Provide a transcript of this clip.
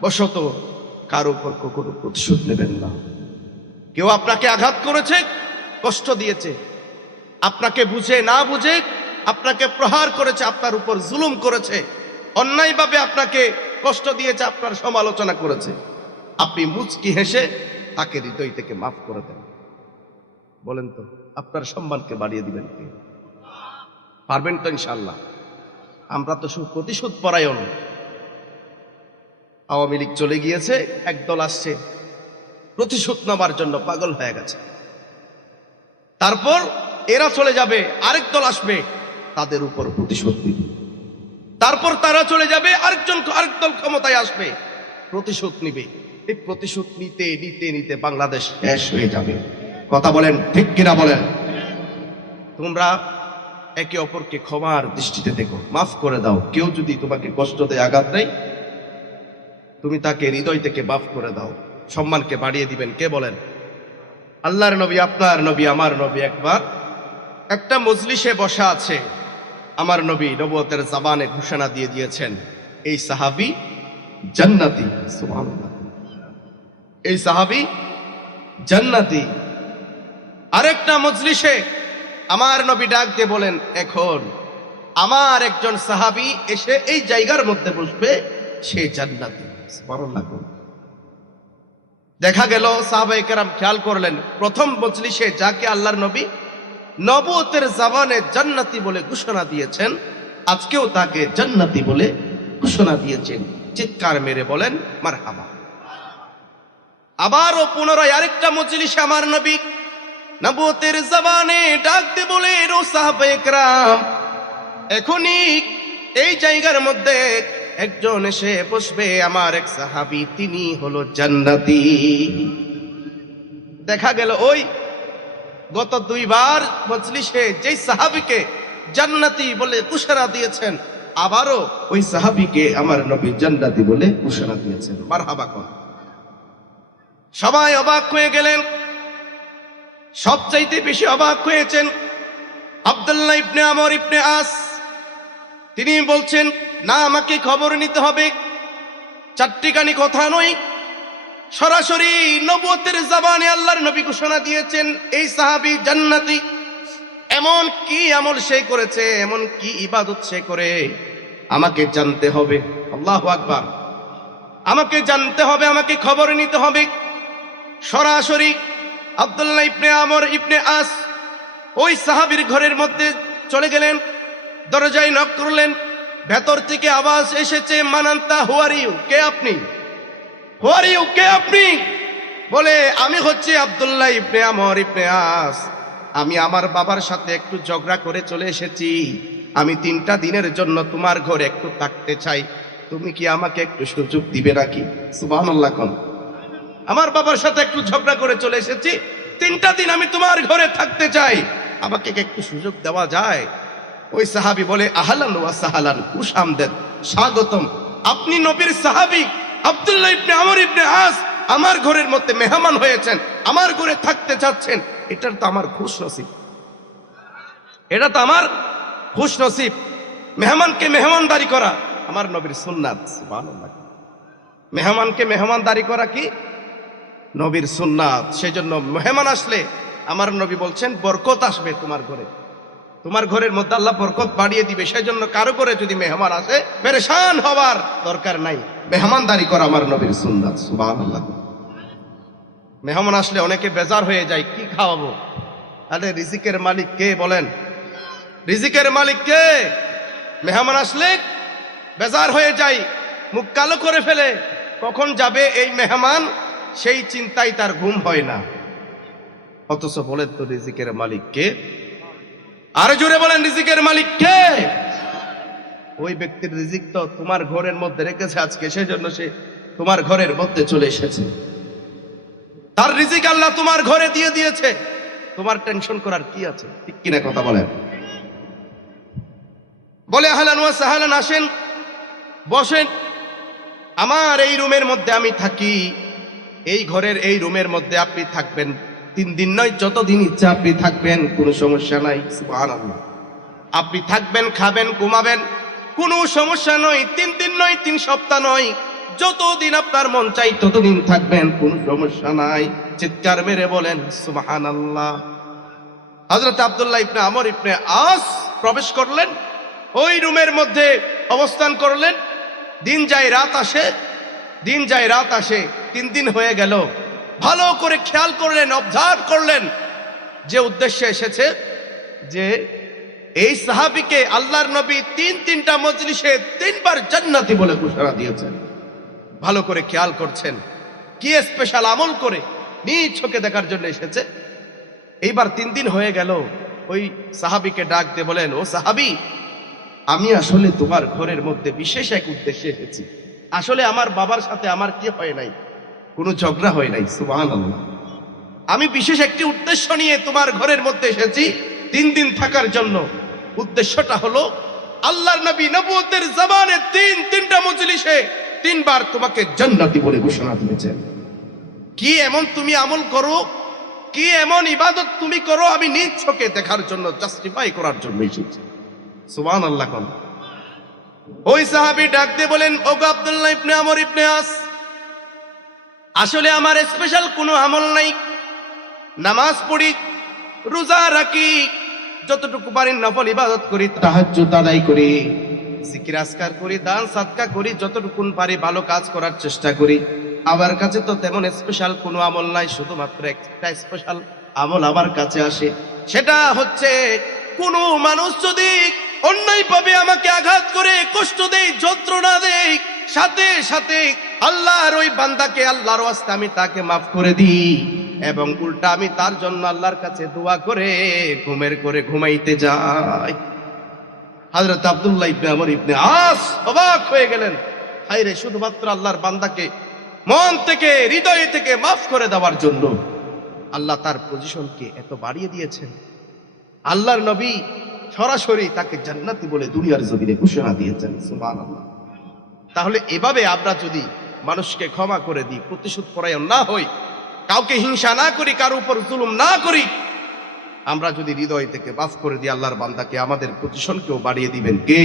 বশত কারও উপর কখনো প্রতিশোধ নেবেন না। কেউ আপনাকে আঘাত করেছে, কষ্ট দিয়েছে। আপনাকে বুঝে না বুঝে আপনাকে প্রহার করেছে, আপনার উপর জুলুম করেছে। অন্যায়ভাবে আপনাকে কষ্ট দিয়েছে, আপনার সমালোচনা করেছে। আপনি মুচকি হেসে তাকে হৃদয় থেকে মাফ করে দেন। বলেন তো, আপনার সম্মানকে বাড়িয়ে দিবেন কে? পারবেন তো ইনশাল্লাহ আমরা তো শুধু প্রতিশোধ পরায়ণ। আওয়ামী লীগ চলে গিয়েছে একদল আসছে, প্রতিশোধ নেবার জন্য পাগল হয়ে গেছে। তারপর এরা চলে যাবে, আরেক দল আসবে, তাদের উপর প্রতিশোধ নিবে। তারপর তারা চলে যাবে, আরেকজন, আরেক দল ক্ষমতায় আসবে, প্রতিশোধ নিবে। এই প্রতিশোধ নিতে নিতে নিতে বাংলাদেশ শেষ হয়ে যাবে। কথা বলেন, ঠিক কিনা বলেন? তোমরা একে অপরকে ক্ষমার দৃষ্টিতে দেখো, মাফ করে দাও। কেউ যদি তোমাকে কষ্ট দেয়, আঘাত দেয় তুমি তাকে হৃদয় থেকে বাফ করে দাও, সম্মানকে বাড়িয়ে দিবেন। কে বলেন? আল্লাহর নবী, আপনার নবী, আমার নবী একবার একটা মজলিসে বসা আছে। আমার নবী নবতের জাবানে ঘোষণা দিয়ে দিয়েছেন, এই সাহাবি জান্নাতি। এই সাহাবি জান্নাতি। আরেকটা মজলিসে আমার নবী ডাক দিয়ে বলেন, এখন আমার একজন সাহাবি এসে এই জায়গার মধ্যে বসবে, সে জান্নাতি। দেখা গেল সাহাবাই কেরাম খেয়াল করলেন, প্রথম মজলিসে যাকে আল্লাহর নবী নবতের জামানে জান্নাতি বলে ঘোষণা দিয়েছেন, আজকেও তাকে জান্নাতি বলে ঘোষণা দিয়েছেন। চিৎকার মেরে বলেন, মারহাবা। আবারও পুনরায় আরেকটা মজলিসে আমার নবী নবতের জামানে ডাকতে বলে রো সাহাবায়ে কেরাম, এখনই এই জায়গার মধ্যে একজন এসে বসবে, আমার এক সাহাবি, তিনি হলো জান্নাতি। দেখা গেল ওই গত দুইবার মজলিসে যেই সাহাবিকে জান্নাতি বলে ঘোষণা দিয়েছেন, আবারও ওই সাহাবিকে আমার নবী জান্নাতি বলে ঘোষণা দিয়েছেন। মারহাবা কোন? সবাই অবাক হয়ে গেলেন। সবচাইতে বেশি অবাক হয়েছেন আব্দুল্লাহ ইবনে আমর ইবনে আস। তিনি বলছেন, না, আমাকে খবর নিতে হবে। চারটিখানি কথা নয়। সরাসরি নবতের জাবানে আল্লাহর নবী ঘোষণা দিয়েছেন, এই সাহাবি জান্নাতি। এমন কি আমল সে করেছে, এমন কি ইবাদত সে করে? আমাকে জানতে হবে। আল্লাহ আকবার। আমাকে জানতে হবে, আমাকে খবর নিতে হবে। সরাসরি আব্দুল্লাহ ইবনে আমর ইবনে আস ওই সাহাবীর ঘরের মধ্যে চলে গেলেন। দরজায় নক করলেন। ভেতর থেকে আওয়াজ এসেছে, মানান্তা হুয়ারিউ কে আপনি? হুয়ারিউ কে আপনি? বলে, আমি হচ্ছি আব্দুল্লাহ ইবনে আমর ইবনে আস। আমি আমার বাবার সাথে একটু ঝগড়া করে চলে এসেছি। আমি তিনটা দিনের জন্য তোমার ঘরে একটু থাকতে চাই। তুমি কি আমাকে একটু সুযোগ দিবে নাকি? সুবহানাল্লাহ কোন। আমার বাবার সাথে একটু ঝগড়া করে চলে এসেছি। তিনটা দিন আমি তোমার ঘরে থাকতে চাই। আমাকে একটু সুযোগ দেওয়া যায়? ওই সাহাবি বলে আহলান ওয়া সাহালান কুশামদেদ স্বাগতম। আপনি নবীর সাহাবি, আব্দুল্লাহ ইবনে আমর ইবনে আস, আমার ঘরের মধ্যে মেহমান হয়েছেন, আমার ঘরে থাকতে চাচ্ছেন, এটার তো আমার খুশ নসিব এটা তো আমার খুশ নসিব মেহমানকে মেহমানদারি করা, আমার নবীর সুন্নাত মেহমানকে মেহমানদারি করা কি? নবীর সুন্নাত। সেজন্য মেহমান আসলে আমার নবী বলছেন, বরকত আসবে তোমার ঘরে। তোমার ঘরের মধ্যে আল্লাহ বরকত বাড়িয়ে দিবে সেই জন্য কারও করে যদি মেহমান আসে, পেরেশান হবার দরকার নাই। মেহমানদারি করা আমার নবীর সুন্নাত, সুবহানাল্লাহ। মেহমান আসলে অনেকে বেজার হয়ে যায়, কি খাওয়াবো? আরে, রিজিকের মালিক কে বলেন? রিজিকের মালিক কে? মেহমান আসলে বেজার হয়ে যায়, মুখ কালো করে ফেলে, কখন যাবে এই মেহমান? সেই চিন্তায় তার ঘুম হয় না। অথচ বলেন তো, রিজিকের মালিক কে? আরও জোরে বলেন রিজিকের মালিক কে? ওই ব্যক্তির রিজিক তো তোমার ঘরের মধ্যে রেখেছে আজকে সেজন্য সে তোমার ঘরের মধ্যে চলে এসেছে। তার রিজিক আল্লাহ তোমার ঘরে দিয়ে দিয়েছে। তোমার টেনশন করার কি আছে? ঠিক কিনা কথা বলেন। বলে আহলান ওয়া সাহালান আসেন বসেন। আমার এই রুমের মধ্যে আমি থাকি। এই ঘরের এই রুমের মধ্যে আপনি থাকবেন। তিন দিন নয়, যতদিন ইচ্ছা আপনি থাকবেন, কোনো সমস্যা নাই আপনি থাকবেন, খাবেন, ঘুমাবেন, কোনো সমস্যা নয়, তিন দিন নয়, তিন সপ্তাহ নয়, যতদিন আপনার মন চাই ততদিন থাকবেন, কোন সমস্যা নাই। চিৎকার মেরে বলেন সুবাহান আল্লাহ হজরত আবদুল্লাহ ইবনে আমর ইবনে আস প্রবেশ করলেন, ওই রুমের মধ্যে অবস্থান করলেন। দিন যায় রাত আসে, দিন যায় রাত আসে, তিন দিন হয়ে গেল। ভালো করে খেয়াল করলেন অবজার্ভ করলেন। যে উদ্দেশ্যে এসেছে যে এই সাহাবিকে আল্লাহর নবী তিন, তিনটা মজলিসে তিনবার জান্নাতি বলে ঘোষণা দিয়েছেন। ভালো করে খেয়াল করছেন। কি স্পেশাল আমল করে নিজ চোখে দেখার জন্য এসেছে? এইবার তিন দিন হয়ে গেল, ওই সাহাবিকে ডাক দিয়ে বলেন, ও সাহাবি, আমি আসলে তোমার ঘরের মধ্যে বিশেষ এক উদ্দেশ্যে এসেছি। আসলে আমার বাবার সাথে আমার কি হয় নাই? কোনো ঝগড়া হয় নাই সুবাহ আমি বিশেষ একটি উদ্দেশ্য নিয়ে তোমার ঘরের মধ্যে এসেছি তিন দিন থাকার জন্য। উদ্দেশ্যটা হলো, আল্লাহর নবী নবুয়তের জবানে তিন, তিনটা মজলিসে তিনবার তোমাকে জান্নাতি বলে ঘোষণা দিয়েছেন কি এমন তুমি আমল করো? কি এমন ইবাদত তুমি করো? আমি নিজ চোখে দেখার জন্য জাস্টিফাই করার জন্য এসেছি। সুবহান আল্লাহ ওই সাহাবী ডাক দিয়ে বলেন, ওগো আব্দুল্লাহ ইবনে আমর ইবনে আস আসলে আমার স্পেশাল কোনো আমল নাই। নামাজ পড়ি, রোজা রাখি, যতটুকু পারি নফল ইবাদত করি, তাহাজ্জুদ আদায় করি, জিকির আসকার করি, দান সাদকা করি, যতটুকুন পারি ভালো কাজ করার চেষ্টা করি। আমার কাছে তো তেমন স্পেশাল কোনো আমল নাই, শুধুমাত্র একটা স্পেশাল আমল আমার কাছে আসে। সেটা হচ্ছে, কোনো মানুষ যদি অন্যায়ভাবে আমাকে আঘাত করে, কষ্ট দেয়, যন্ত্রণা দেয়, সাথে সাথে আল্লাহর ওই বান্দাকে, আল্লাহর ওয়াস্তে আমি তাকে মাফ করে দিই। এবং উল্টা আমি তার জন্য আল্লাহর কাছে দোয়া করে, ঘুমের করে ঘুমাইতে যাই। হযরত আব্দুল্লাহ ইবনে আমর ইবনে আস অবাক হয়ে গেলেন। হায়রে, শুধুমাত্র আল্লাহর বান্দাকে মন থেকে, হৃদয় থেকে মাফ করে দেওয়ার জন্য। আল্লাহ তার পজিশনকে এত বাড়িয়ে দিয়েছেন। আল্লাহর নবী সরাসরি তাকে জান্নাতি বলে দুনিয়ার জমিনে ঘোষণা দিয়েছেন, সুবহানাল্লাহ। তাহলে এভাবে আমরা যদি মানুষকে ক্ষমা করে দিই, প্রতিশোধ পরায়ণ না হই, কাউকে হিংসা না করি, কারও উপর জুলুম না করি, আমরা যদি হৃদয় থেকে বাস করে দিই, আল্লাহর বান্দাকে আমাদের প্রতিশোধকেও বাড়িয়ে দিবেন কে?